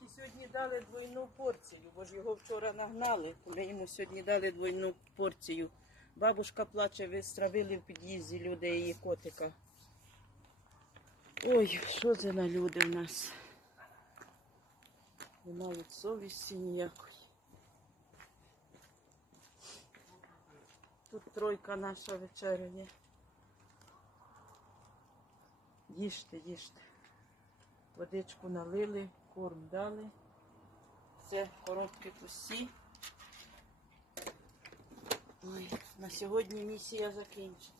Котики сьогодні дали двойну порцію, бо ж його вчора нагнали. Ми йому сьогодні дали двойну порцію. Бабушка плаче, ви стравили в під'їзді люди її котика. Ой, що це на люди в нас? Не мають совісті ніякої. Тут тройка наша вечеряє. Їжте, їжте. Водичку налили, корм дали. Це коробки кусі. Ой, на сьогодні місія закінчена.